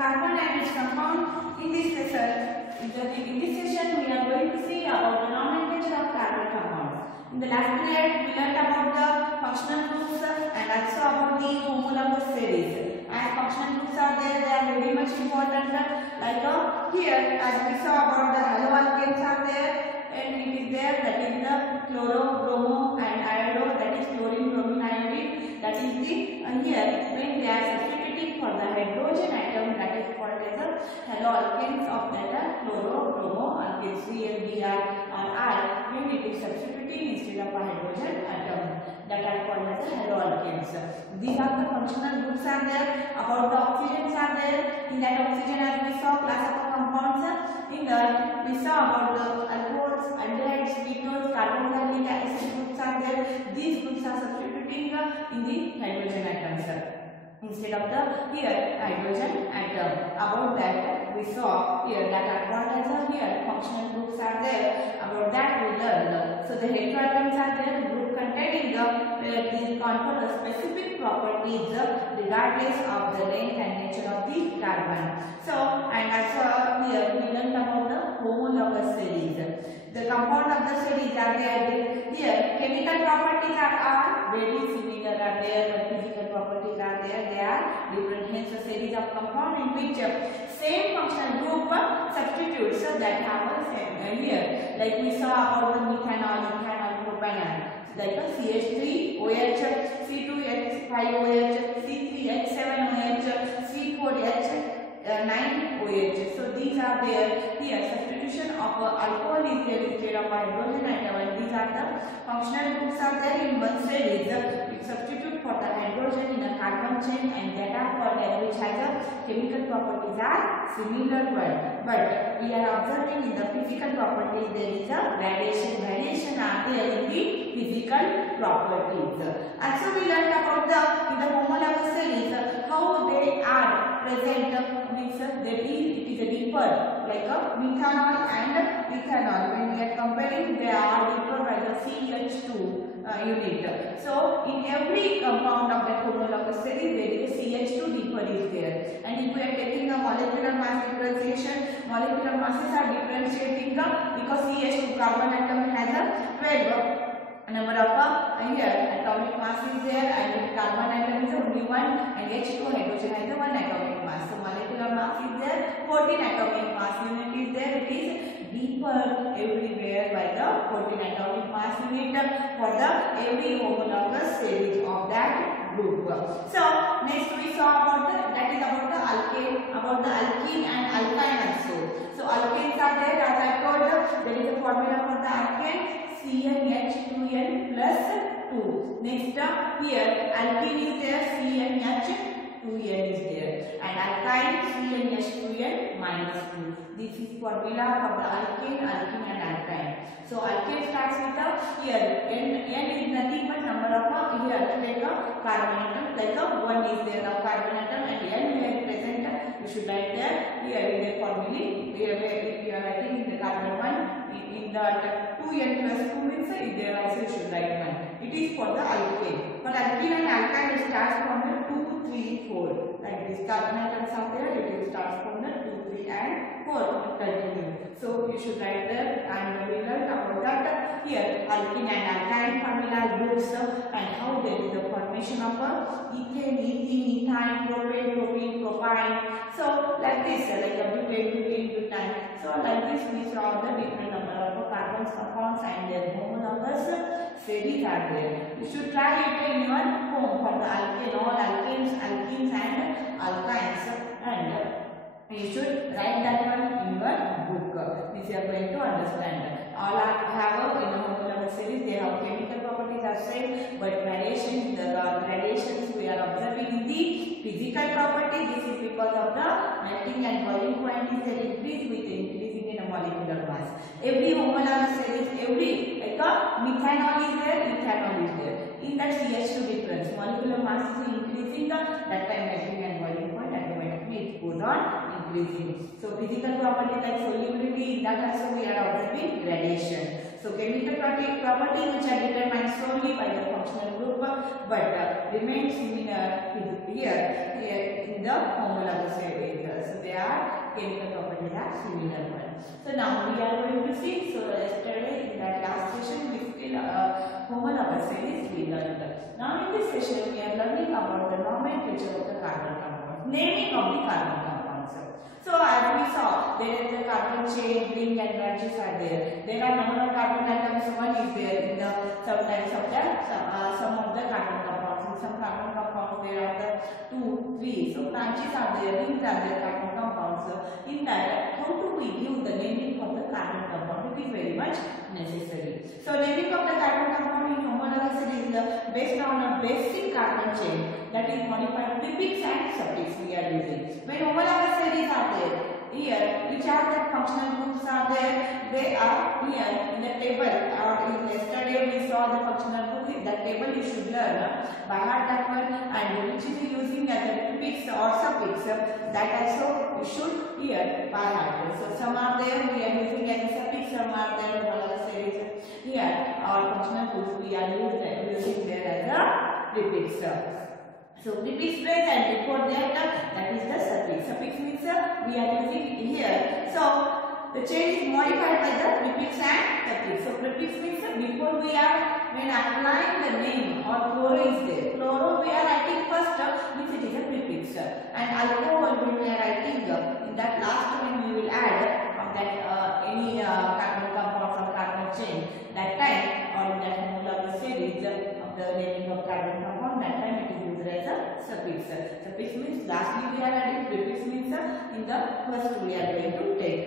carbon and its compound in this lesson. In this session, we are going to see about the nomenclature of carbon compounds. In the last period, we learned about the functional groups and also about the homologous series. As functional groups are there, they are very much important. Like here, as we saw about the haloalkanes are there, and it is there, that is the chloro, bromo and iodo, that is chlorine, bromine, iodine. That is the here when they are substituting for the hydrogen atom, that is called as the haloalkanes of that chloro, bromo, alkanes, Cl, Br or I, when it is substituting instead of a hydrogen atom, that are called as the haloalkanes. These are the functional groups are there. About the oxygens are there. In that oxygen, as we saw, class of compounds. In that we saw about the alcohols, aldehydes, ketones, carboxylic acid groups are there. These groups are substituting in the hydrogen atoms instead of the here hydrogen atom. About that we saw here that are called as here functional groups are there. About that we learned. So the heteroatoms are there, group containing these confer specific properties regardless of the length and nature of the carbon. So and also here we learned about the homologous series. The compound of the series are there. Here chemical properties are very similar are there, but physical properties are there. They are different. Hence a series of compound in which same functional group substitutes that happens here. Like we saw about the methanol, ethanol, propanol. Like a CH3OH, C2H5OH, C3H7OH, C4H9OH. So these are there. Here substitution of alcohol is there instead of hydrogen atom, and these are the functional groups are there in one series. It substitute for the hydrogen in a carbon chain, and that are called which has a chemical properties are similar one. But we are observing in the physical properties there is a variation. Variation are there in the physical properties. Also we learned about the in the homologous series how they are present. Means it is a deeper like a methanol and ethanol. When we are comparing, they are deeper by the CH2 unit. So in every compound of that homologous series there is a CH2 deeper is there. And if we are taking a molecular mass differentiation, molecular masses are differentiating because CH2 carbon atom has a 12 number of here atomic mass is there, and carbon atom is only one, and H2 hydrogen has a 1 atomic mass. So molecular mass is there, 14 atomic mass unit is there. It is deeper everywhere by the 14 atomic mass unit for the every homologous series of that group. So next we saw about the that is about the alkane, about the alkene and alkyne also. So alkanes are there, as I told there is a formula for the alkane, CnH2n plus 2. Next here alkene is there, CnH2n is there, and alkyne CnH2n minus 2. This is formula for the alkane, alkene and alkyne. So alkane starts with here n is nothing but number of here like a carbon atom, like a 1 is there of carbon atom, and n here present. You should write there here in the formula. Here if you are writing in the carbon 1 in that 2n plus 2 means is there also you should write 1. It is for the alkane. For alkene and alkyne it starts from the 2, 3, 4. Like this carbon atoms are there, it will start from the 2, 3 and 4 continue. So you should write there, and we learned about that here alkene and alkyne formula groups and how there is the formation of ethane, ethene, ethyne, propane, propene, propyne. So like this like a butane, butane, butane. So like this we saw the different number of carbon compounds and their homologous series are there. You should try it in your home for the alkane, all alkanes, alkenes and alkynes, and you should write that one in your book. This you are going to understand. All have in a homologous series, they have chemical properties are same, but variations, the gradations we are observing in the physical property. This is because of the melting and boiling point is that increase with increasing in a molecular mass. Every homologous series, every like a methanol is there, ethanol is there. In that CH2 difference, molecular mass is increasing, that time melting and boiling point automatically it goes on increasing. So physical property like solubility, that also we are observing gradation. So chemical properties which are determined solely by the functional group but remain similar here in in the homologous series. So their chemical properties are similar ones. So now we are going to see. So yesterday in that last session we still homologous series we learned. Now in this session we are learning about the nomenclature of the carbon compounds, naming of the carbon compounds. So as we saw, there is the carbon chain, ring and branches are there. There are number of carbon atoms. One is there in the sometimes of the some of the carbon compounds. In some carbon compounds there are the 2, 3. So branches are there, rings are there, carbon compounds. So in that, how do we give the naming of the carbon compound? It is very much necessary. So naming of the carbon compound in homologous is based on a basic carbon chain, that is modified prefix and suffix we are using. When homologous series are there, here which are the functional groups are there, they are here in the table, or in yesterday we saw the functional group. That table you should learn by heart, that one, and which is using as a prefix or suffix, that also you should hear by heart. So some are there we are using as a suffix, some are there homologous series. Here our functional groups we are using there as a prefix. So prefix phrase and before that is the suffix. Suffix means we are using here. So the chain is modified by the prefix and suffix. So prefix means before we are when applying the name or chloro is there. Chloro we are writing first means it is a prefix. And alcohol when we are writing in that last when we will add of that any carbon compounds or carbon chain, that time or in that homologous series of the naming of carbon compound, that time it is used as a suffix. Suffix means lastly we are adding, prefix means in the first we are going to take.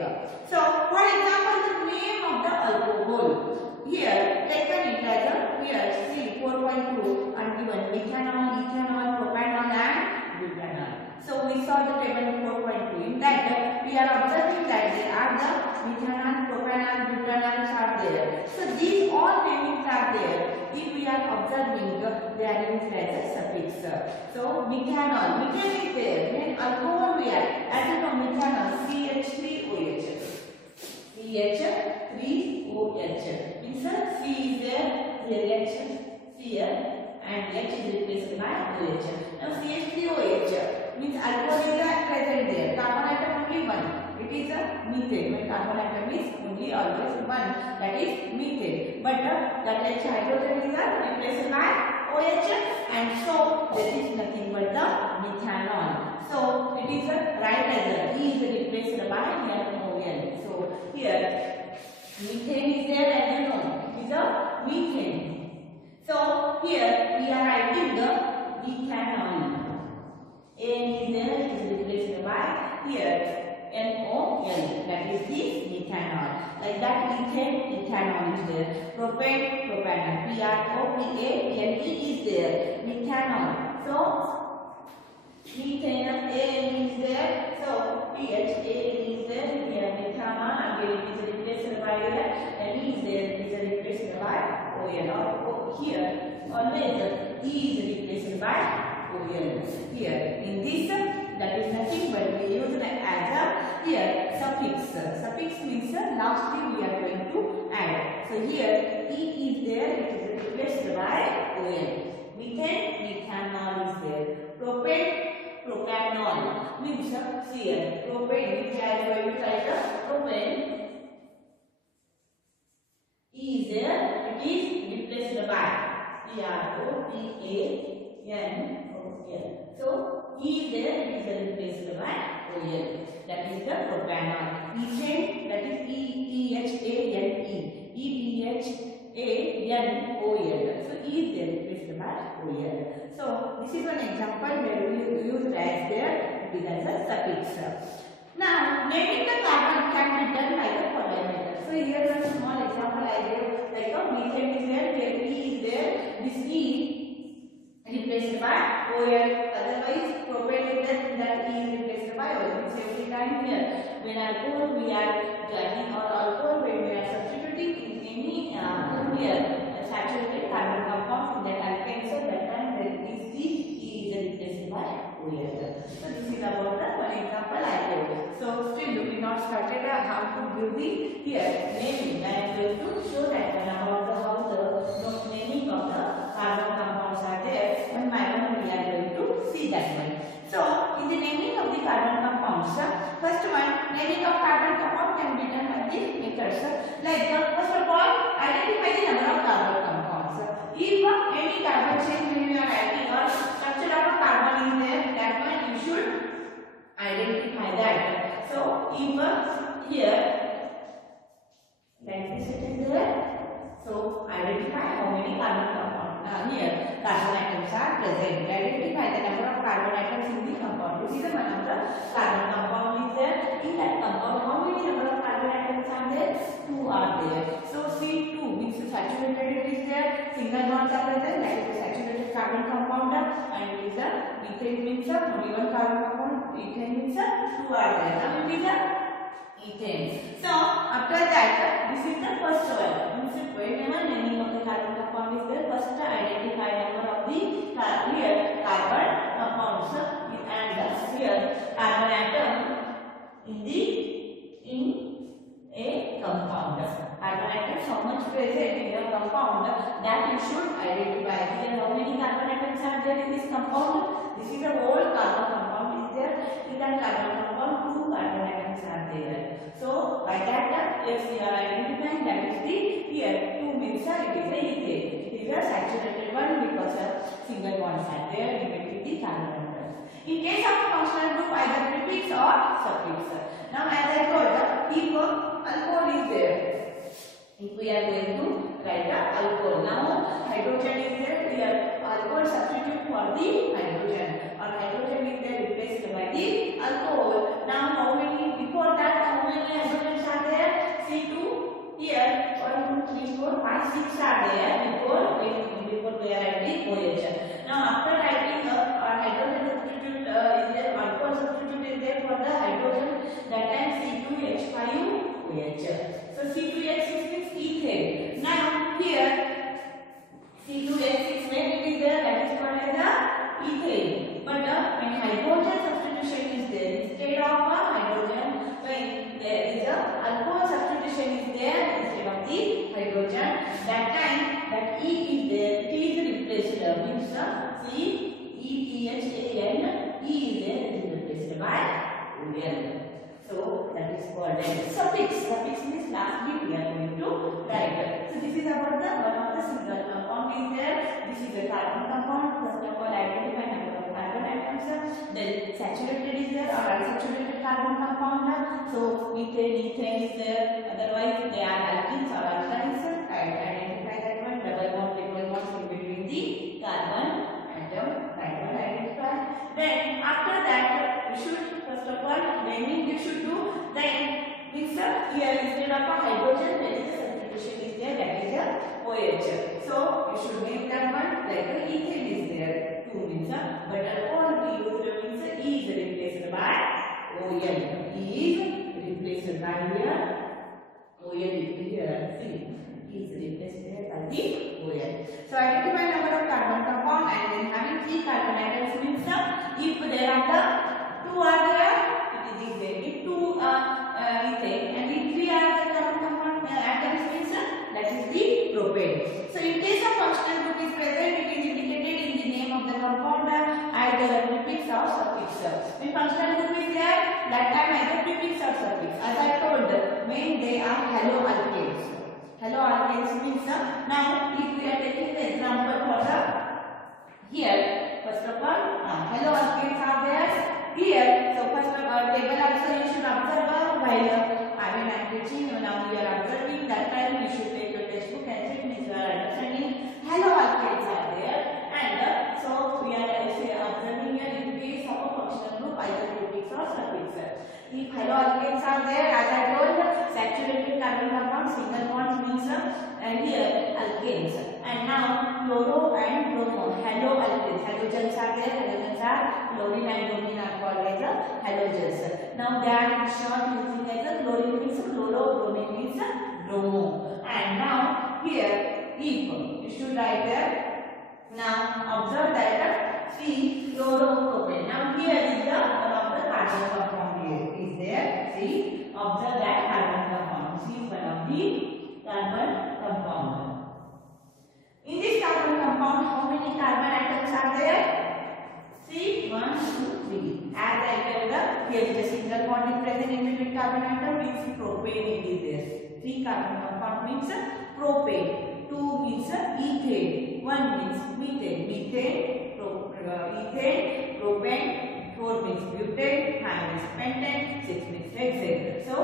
So for example, the name of the alcohol. Here taken it as a here see 4.2 and given methanol, ethanol, propanol and butanol. So we saw the table 4.2. In that we are observing that there are the methanol, propanol, butanols are there. So these all namings are there. If we are observing, they are used as a suffix. So methanol, methane is there. Then alcohol we are, as you know, methanol CH3OH. CH3OH. Means C is there, H, Cl, and H is replaced by OH. Now CH3OH means alcohol is present there. Carbon atom only one. It is a methane. When carbon atom is only always one, that is methane. But that H hydrogen is replaced by OH, and so there is nothing but the methanol. So it is right as E is replaced by NOL. So here methane is there, as you know, it is a methane. So here we are writing the methanol. N is there, it is replaced by here NOL, that is the methanol. Like that, ethane, ethanol is there. Propane, propanol. PROPANE is there. Methanol. So methane, AN is there. So PHAN is there. Here methanol again it is replaced by here. And E is there, it is replaced by OL. Or here always E is replaced by OL. Here in this that is nothing but we use it as a here suffix. Suffix means lastly we are going to add. So here E is there, it is replaced by OL. Methane, methanol is there. Propane, propanol means Cl. Propane, which I am going to write propane. E is there, it is replaced by PROPANOL. So E is there, it is replaced by OL. That is the propanol. Ethane, that is ETHANE. So E is there, replaced by OL. So this is one example where we use as there, it is as a suffix. Now naming the carbon can be done by the following method. So here is a small example I gave, like a methane is there, here E is there, this E replaced by OL. Otherwise propane is there, that E is replaced by OL. It's every time here when alcohol we are joining or alcohol when we are substituting in any here saturated carbon compound in that alkane, so that time there is the E is replaced by OL. So this is about the one example I gave. So still we not started how to give the here naming. I am going to show that one about the how the naming of the carbon compounds are there. One by one we are going to see that one. So in the name compounds. First one, naming of carbon compound can be done by the methods. Like first of all, identify the number of carbon compounds. If any carbon chain when you are writing or structure of a carbon is there, that one you should identify that. So if here, like this it is there. So identify how many carbon compounds. Here carbon atoms are present. Identify the number of carbon atoms in the compound. This is the one of the carbon compound is there. In that compound, how many number of carbon atoms are there? 2 are there. So C2 means saturated it is there. Single bonds are present. That is the saturated carbon compound. And it is the methane means only one carbon compound. Ethane means 2 are there. Now it is the ethane. So after that, this is the first one. Whenever naming of the carbon compound is there, first identify number of the here carbon compounds and here carbon atom in a compound. Carbon atoms how much present in a compound that you should identify. Here how many carbon atoms are there in this compound? This is a whole carbon compound is there. In that carbon compound 2 carbon atoms are there. So by that yes we are identifying that is the here 2 means it is a ethane. It is a saturated one because single bonds are there in between the carbon atoms. In case of functional group either prefix or suffix. Now as I told if alcohol is there, if we are going to write the alcohol. Now hydrogen is there, here alcohol substitute for the hydrogen or hydrogen is there replaced by the alcohol. Now how many before that how many hydrogens are there? C2 here 1 2 3 4 5 6 are there before we are writing OH. Now after writing hydrogen substitute is there, alcohol substitute is there for the hydrogen, that time C2H5OH. So C2H6 means ethane. Now here C2H6 when it is there, that is called as the ethane. But when hydrogen substitution is there, instead of hydrogen, when there is a alcohol substitution is there instead of the hydrogen, that time that E is there, it is replaced means CETHAN, E is there, it is replaced by ON. So that is called as suffix. Suffix means lastly we are going to write. So this is about the one of the single compound is there. This is a carbon compound. First of all identify number of carbon atoms. Then saturated is there or unsaturated carbon compound. So methane, ethane is there. Otherwise they are alkenes or alkynes. Identify that one. Double bond, triple bond in between the carbon atom. That one identify. Then after that we should first of all naming you should do. Then means here instead of a hydrogen there is a substitution is there, that is a OH. So you should name that one like ethane is there 2 means but alcohol we used means E is replaced by ON. E is replaced by here ON is here. See, E is replaced here by the ON. So identify number of carbon compound and then having 3 carbon atoms means if there are the 2 are there, it is there. If 2 ethane and if 3 are the carbon compound atoms means that is the propane. So in case of functional group is present, it is indicated in the name of the compound either prefix or suffix. When functional group is there, that time either prefix or suffix. As I told, when they are haloalkanes. Haloalkanes means now if we are taking the example for the here, first of all haloalkanes are there here. So first of all table also you should observe while having teaching. Now we are observing that time we should take your textbook and check means you are understanding haloalkanes are there. And so we are observing here in case of a functional group either prefix or suffix. If haloalkanes are there, as I told, saturated carbon compound single bonds means here alkanes. And now chloro and bromo, haloalkanes. Halogens are there. Halogens are chlorine and bromine are called as halogens. Now they are short using as a chlorine means chloro, bromine means bromo. And now here if you should write there. Now observe that C chloropropane. Now here is the one of the carbon compound here is there. See, observe that carbon compound. C is one of the carbon compound. In this carbon compound, how many carbon atoms are there? See, 1, 2, 3. As I told here is a single bond is present in between carbon atom, means propane it is there. 3 carbon compound means propane, 2 means ethane, 1 means methane, ethane, propane, 4 means butane, 5 means pentane, 6 means hexane. So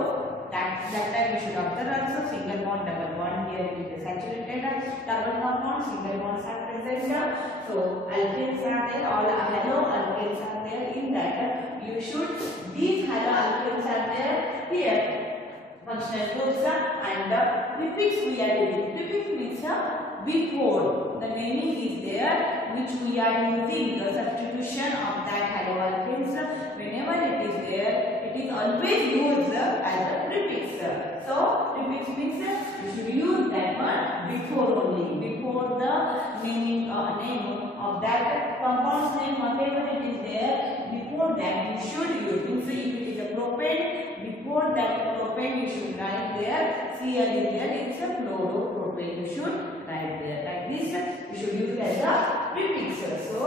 that time we should observe also single bond, double bond. Here it is a saturated carbon compound, single bonds are present. So alkanes are there, all halo alkanes are there. In that you should, these halo alkanes are there here, functional groups, and prefix we are using. Prefix means before the naming is there, which we are using the substitution of that halo alkanes. Whenever it is there, it is always used as a prefix. So prefix means you should use that one before only, before the naming name of that compound's name, whatever it is there, before that you should use. Means if it is a propane, before that propane you should write there. Cl is there, it's a chloropropane. You should write there like this. You should use it as a prefix. So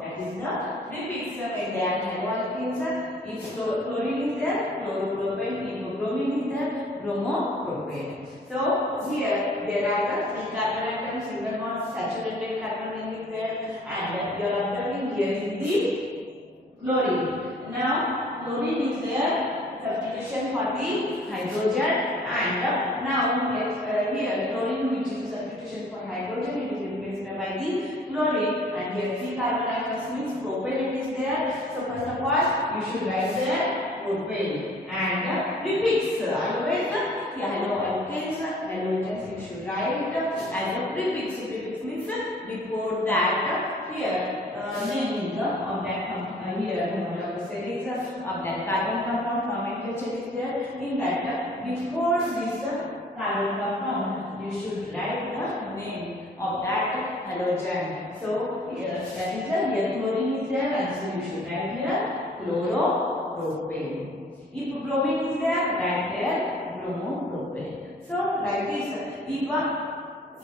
that is the prefix. When they are halo alkanes, if chlorine is there, chloropropane. If bromine is there, bromopropane. So here there are the 3 carbon atoms, single bond, saturated carbon ring is there, and you are observing here is the chlorine. Now chlorine is there, substitution for the hydrogen, and now here chlorine, which is substitution for hydrogen, it is replaced by the chlorine, and here 3 carbon atoms means propane it is there. So first of all you should write there propane, and prefix always the halo alkanes, halogens you should write as a prefix. Prefix means before that here naming of that here homologous series of that carbon compound nomenclature is there. In that before this carbon compound you should write the name of that halogen. So here that is the here chlorine is there, and so you should write here chloropropane. If bromine is there, write there bromopropane. So like this, if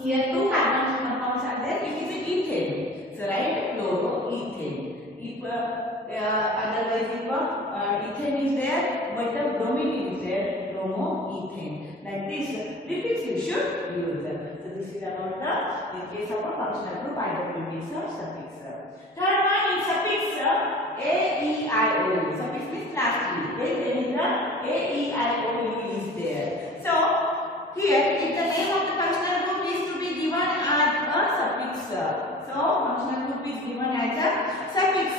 here 2 carbon compounds are there, it is ethane. So write chloroethane. If otherwise if ethane is there, but the bromine is there, bromoethane. Like this, prefix you should use. So this is about the case of a functional group IWD suffix. Third one is suffix A, E, I, O. Suffix means lastly. Then there is the A, E, I, O, U is there. So here, if the name of the functional group is to be given as a suffix, so functional group is given as a suffix.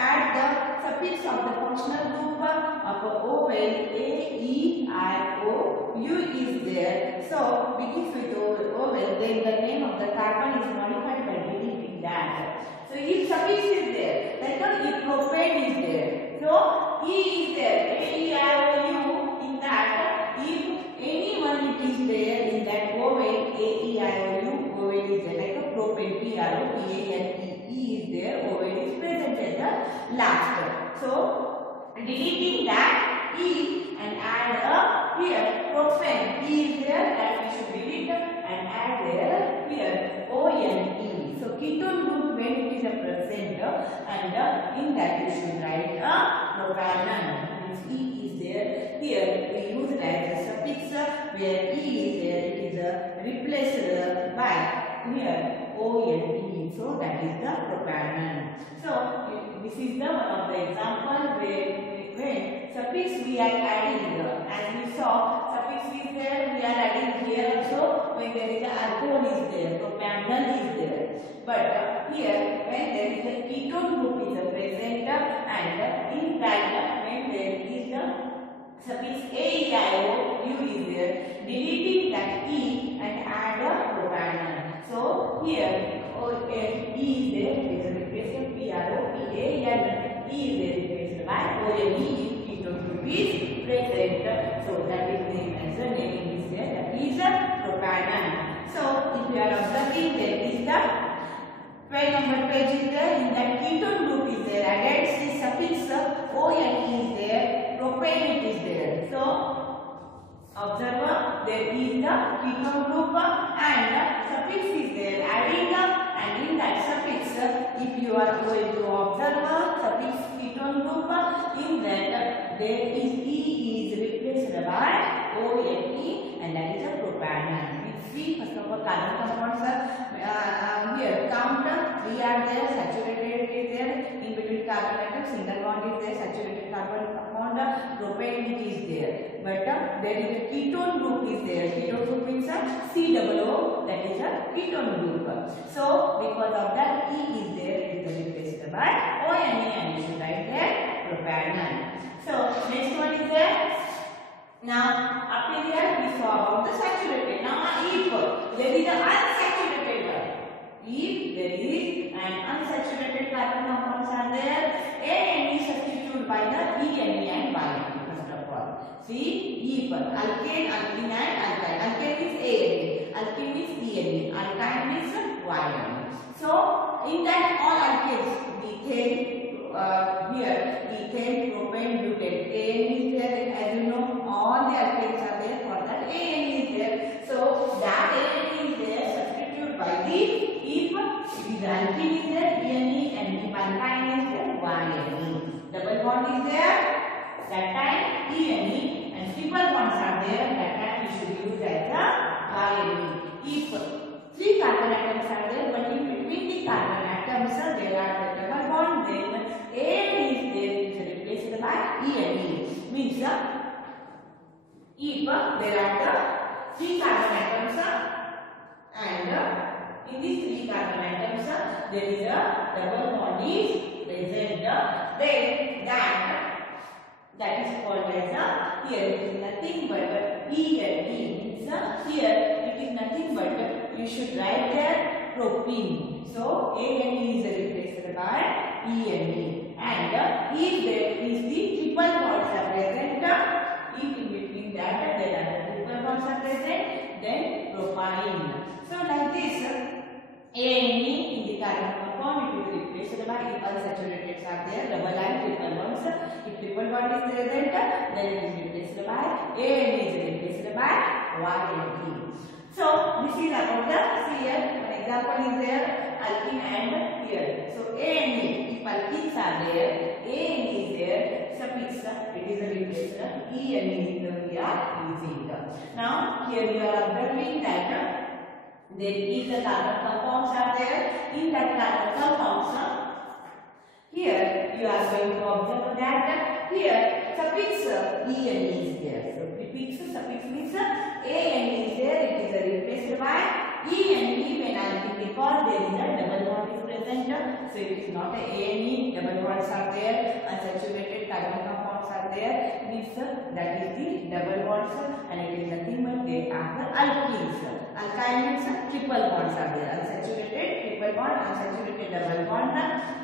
Add the suffix of the functional group of O when A, E, I, O, U is there. So begins with O when then the name of the carbon is modified by deleting that. So if suffix is there, like if propane is there, so E is there, A, E, I, O, U. In that, if any one it is there in that oven, A, E, I, O, U, oven is there, like a propane, P, R, O, P, A, N, E is there, oven is present at the last. So deleting that E and add a here propane, E is there, that we should delete and add there here O, N, E. So ketone group when it is a present, and in that you should write a propanol. Means E is there. Here we use it as a suffix where E is there. It is replaced by here O, N, E. So that is the propanol. So this is the one of the example where when suffix we are adding, as we saw, suffix is there, we are adding here also when there is a alcohol is there, propanol is there. But here when there is a ketone group is present, and in that when there is the suffix A, E, I, O, U is there, deleting that E and add a propanol. So here O, N, E is there, it is replaced by P, R, O, P, A, N, E is there, replaced by O, N, E, ketone group is present. So that is named as the name is there, that is propanol. So if you are observing, there is the 12 number page is there, in that ketone group is there, added the suffix O, N, E is there, propane it is there. So observe, there is the ketone group and suffix is there, adding and in that suffix, if you are going to observe suffix ketone group, in that there is E is replaced by ONE, and that is a propanol. We see first of all carbon compounds here count. We are there, saturated is there, in between carbon atom single bond is there, saturated carbon compound propane is there, but there is a ketone group is there. Ketone group means COO, that is a ketone group. So because of that E is there, it is replaced by ONE, and you should write there propanol. So next one is there. Now up here we saw about the saturated. Now if there is an unsaturated, if there is an unsaturated carbon compounds are there, A and E substitute by the ENE and YNE. First of all, see, if alkane, alkene and alkyne. Alkane is ANE, alkene is ENE, alkyne is YNE. So in that all alkanes, ethane, here ethane, propane, butane, ANE is there. As you know, all the alkanes are there, for that ANE is there. So that ANE is there, substitute by the, if it is alkene is there, ENE, and if alkyne is there, YNE. Double bond is there, that time ENE, and triple bonds are there, that time we should use as the YNE. If three carbon atoms are there, but in between the carbon atoms there are the double bond, then ANE is there, it is replaced by ENE. Means if there are the three carbon atoms and in these three carbon atoms there is a double bond is present, then that is called as here it is nothing but ENE. Means here it is nothing but you should write there propene. So ANE is replaced by ENE, and if there is the triple bonds are present, if in between that there are the triple bonds are present, then propyne. So like this, ANE in the carbon compound it is replaced by, if unsaturated are there, double and triple bonds. If triple bond is present, then it is replaced by ANE is replaced by YNE. So this is about the, see here one example is there, alkene and here. So ANE, if alkenes are there, ANE is there, suffix it is replaced, ENE we are using. Now here you are observing that there is the carbon compounds are there. In that carbon compounds, here you are going to observe that here suffix ENE is there. So prefix suffix means ANE is there, it is replaced by ENE when alkene, because there is a double bond is present. So it is not a ANE, double bonds are there, unsaturated carbon compounds are there, means that is the double bonds, and it is nothing but they are the alkenes. Alkyne means triple bonds are there, unsaturated triple bond, unsaturated double bond,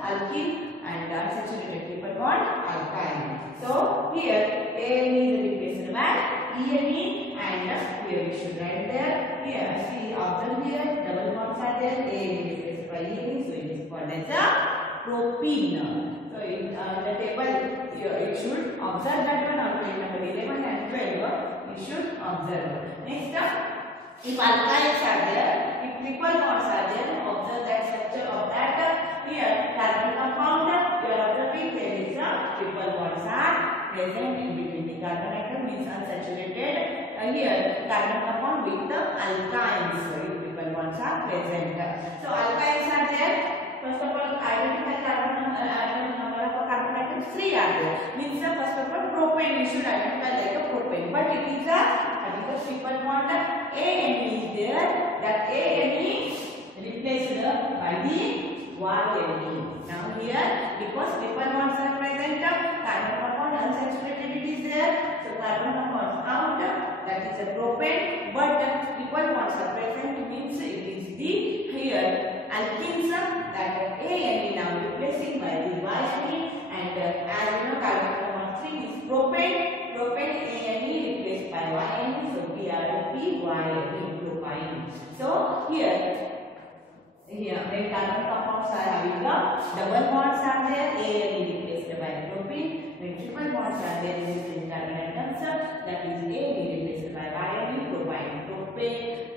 alkene, and unsaturated triple bond, alkyne. So here ANE is replaced by ENE, and here we should write there. Here see, observe here, double bonds are there, ANE is replaced by ENE, so it is called as a propene. So in the table you should observe that one on page number 11 and 12. You should observe. Next, if alkynes are there, if triple bonds are there, observe that structure of that. Here carbon compound, you are observing there is a triple bonds are present in between the carbon atom, means unsaturated. Here carbon compound with the alkynes, triple bonds are present. So alkynes are there. First of all, identify carbon number of carbon atoms, 3 are there. Means first of all propane we should identify like a propane, but it is a triple bond. ANE is there, that ANE replaced by the YNE. Now here, because triple bonds are present, carbon compound unsaturated it is there, so carbon compounds out, that is a propane, but triple bonds are present, means it is the here alkenes, that ANE now replacing by the YNE, and as you know carbon compound 3 is propane, ANE replaced by YNE, so PROPYNE, propyne. So here when carbon compounds are having a double bonds are there, ANE replaced by propene. When triple bonds are there in the carbon atoms, that is ANE replaced by YNE, propyne,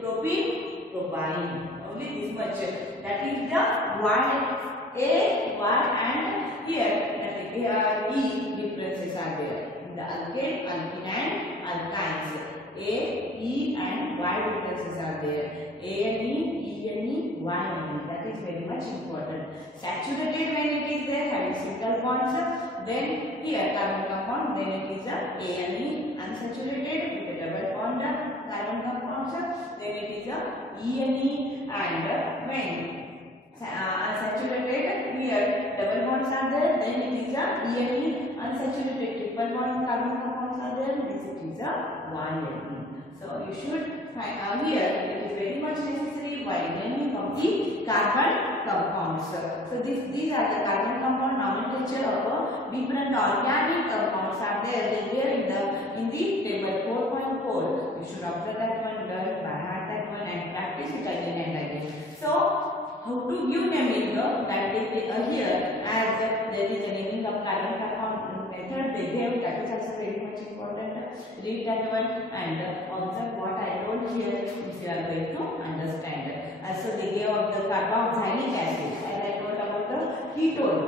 propene, propyne. Only this much. That is the Y, A, Y, and here E differences are there. the alkane, alkene and alkynes. A, E and Y differences are there. A and E and E, Y and E. That is very much important. Saturated when it is there having single bonds, then here carbon compound, then it is a and E. Unsaturated with a double bond carbon compounds, then it is a E and E. And when unsaturated here double bonds are there, then it is a E and E. Unsaturated triple bond carbon compounds are there, this it is a Y and E. So you should find here it is very much necessary while learning of the carbon compounds. So these are the carbon compound nomenclature of different organic compounds are there. They are in the table 4.4. You should observe that one, learn by heart that one, and practice it again and again. So how to give naming? That is here as there is a naming of carbon compound method. They gave that is also very much important. Read that one and observe what I told here if you are going to understand. So they gave of the carboxylic acid as I told about the ketone.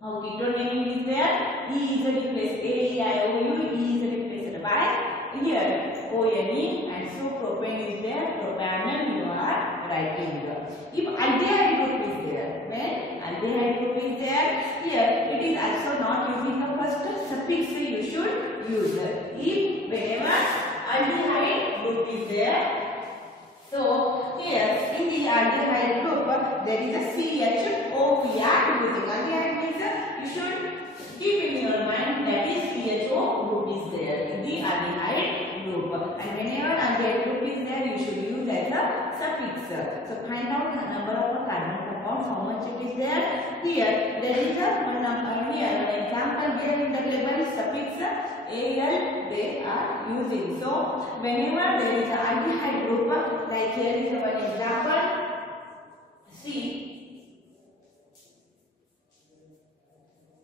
How ketone naming is there? E is replaced A-E-I-O-U. E is replaced by here O-N-E, and so propane is there. Propanol you are writing. If aldehyde group is there, when aldehyde group is there, here it is also not using the first suffix you should use. If whenever aldehyde group is there, so here in the aldehyde group there is a CHO we are using. Aldehyde means you should keep in your mind that is CHO group is there in the aldehyde group, and whenever aldehyde group is there you should use as a suffix. So find out the number of carbon compounds, how much it is there. Here there is a one number here, an example here in the table suffix AL they are using. So whenever there is an aldehyde group, like here is one example. See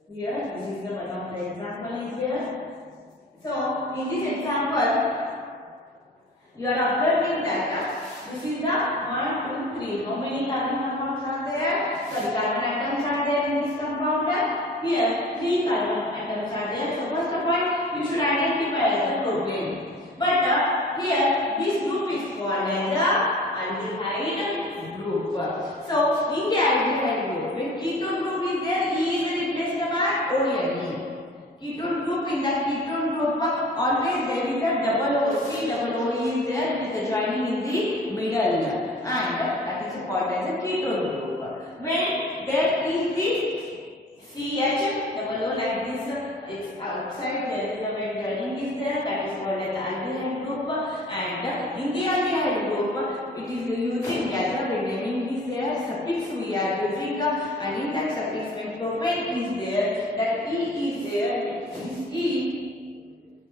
here, this is the one of the example is here. So in this example you are observing that this is the 1, 2, 3. How many carbon compounds are there? Sorry, carbon atoms are there in this compound. Here 3 carbon atoms are there. So first of all you should identify as a propane. But here this group is called as the aldehyde group. So in the aldehyde group, when ketone group is there, E is replaced by O-N-E. Ketone group, in the ketone group always there is a double O, C double O is there with the joining in the middle, and that is called as a ketone group. When there is the CH double O like this, it's outside, there is a when joining is there, that is called as the aldehyde group. And in the aldehyde group it is using as a renaming is there, suffix we are using, and in that suffix when propane is there, that E is there, this E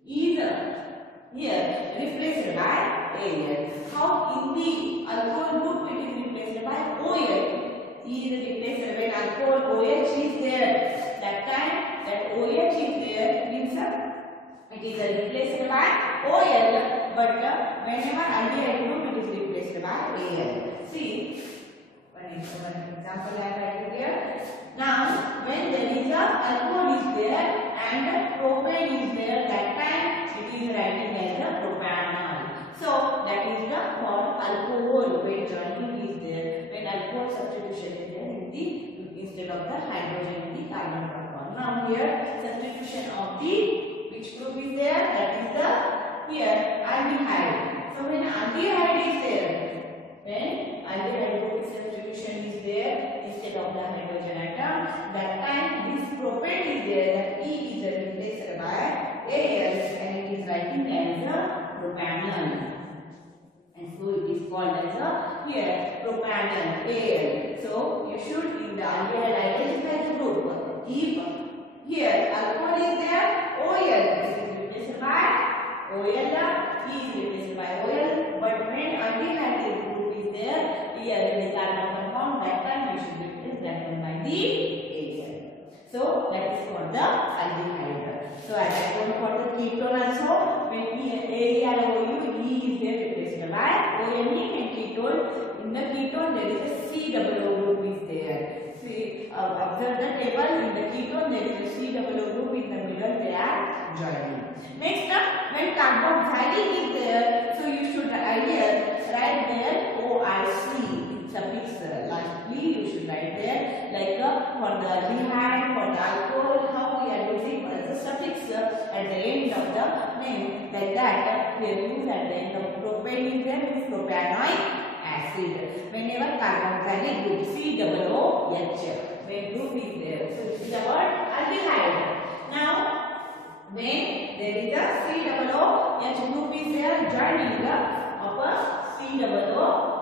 is here replaced by AL. How in the alcohol group it is replaced by OL. E is replaced when alcohol OH is there. That time that OH is there means it is replaced by OL, but whenever aldehyde group it is replaced by AL. See, one example I have written here. Now when there is a alcohol is there and propane is there, that time it is writing as a propanol. So that is the for alcohol when joining is there, when alcohol substitution is there in the instead of the hydrogen in the carbon compound. Now here substitution of the which group is there, that is the here aldehyde. So when aldehyde is there, when aldehyde group substitution is there instead of the hydrogen atom, that time this propane is there, that E is replaced by Al, and it is writing as a propanol, and so it is called as a here propanol Al. So you should in the aldehyde identify the group. If here alcohol is there, OL is replaced by OL, E is replaced by OL, but when aldehyde group is there, here in the carbon compound, that time we should replace that one by the AL. So that is for the aldehyde. So as I told for the ketone also, when ALOU, E is there replaced by ONE, and ketone, in the ketone there is a C double O group is there. See, observe the table, in the ketone there is a C double O group in the middle, they are aldehyde, for the alcohol, how we are using as a suffix at the end of the name. Like that, we are using at the end of propane is there, means propionic acid. Whenever carboxylic group COOH, when group is there, so it is the word aldehyde. Now, when there is a COOH group is there joining the upper COOH,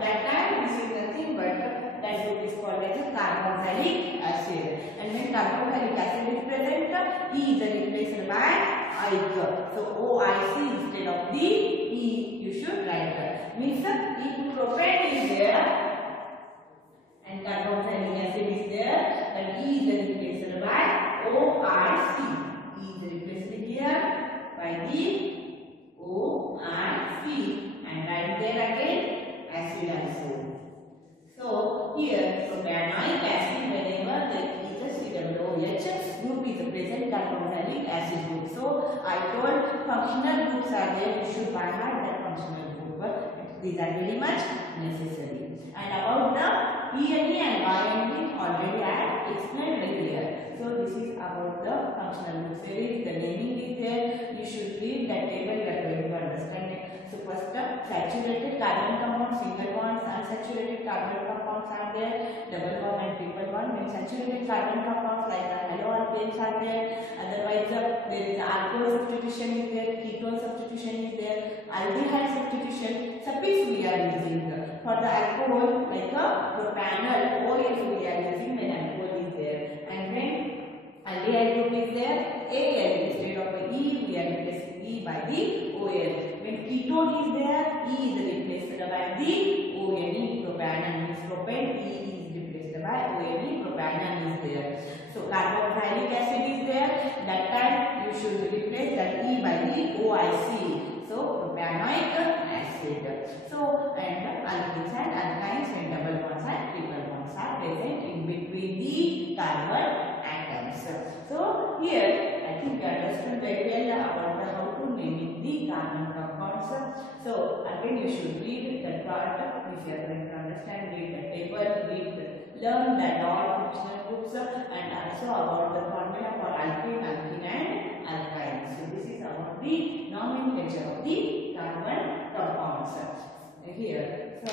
that time this is nothing but that group is called as a carboxylic acid. And when carboxylic acid is present, E is replaced by IC. So OIC instead of the E you should write. Means if propane is there and carboxylic acid is there, then E is replaced by OIC. E is replaced here by the OIC. And right there again acid also. So here propionic acid, whenever there is a COOH group is present, carboxylic acid group. So I told functional groups are there, you should by heart that functional group, but these are very much necessary. And about the ENE and YNE already I have explained earlier. So this is about the functional groups. There is the naming is there, you should read that table, you are going to understand it. So first up, saturated carbon compounds, single bonds, unsaturated carbon compounds are there, double bond and triple bond. When saturated carbon compounds like the halo alkanes are there, otherwise there is alcohol substitution is there, ketone substitution is there, aldehyde substitution, suffix we are using. For the alcohol like a propanol, OL we are using when alcohol is there. And when aldehyde group is there, AL instead of E we are replacing E by the OL. When ketone is there, E is replaced by the ONE, propanol means propane, E is replaced by ONE, propanol is there. So carboxylic acid is there, that time you should replace that E by the OIC. So propionic acid. So and alkenes and alkynes when double bonds and triple bonds are present in between the carbon atoms. So here I think you understood very well about how to name the carbon compounds. So again you should read that part if you are going to understand, read the table, learn that all functional groups and also about the formula for alkene, alkene and alkyne. So this is about the nomenclature of the carbon compounds here. So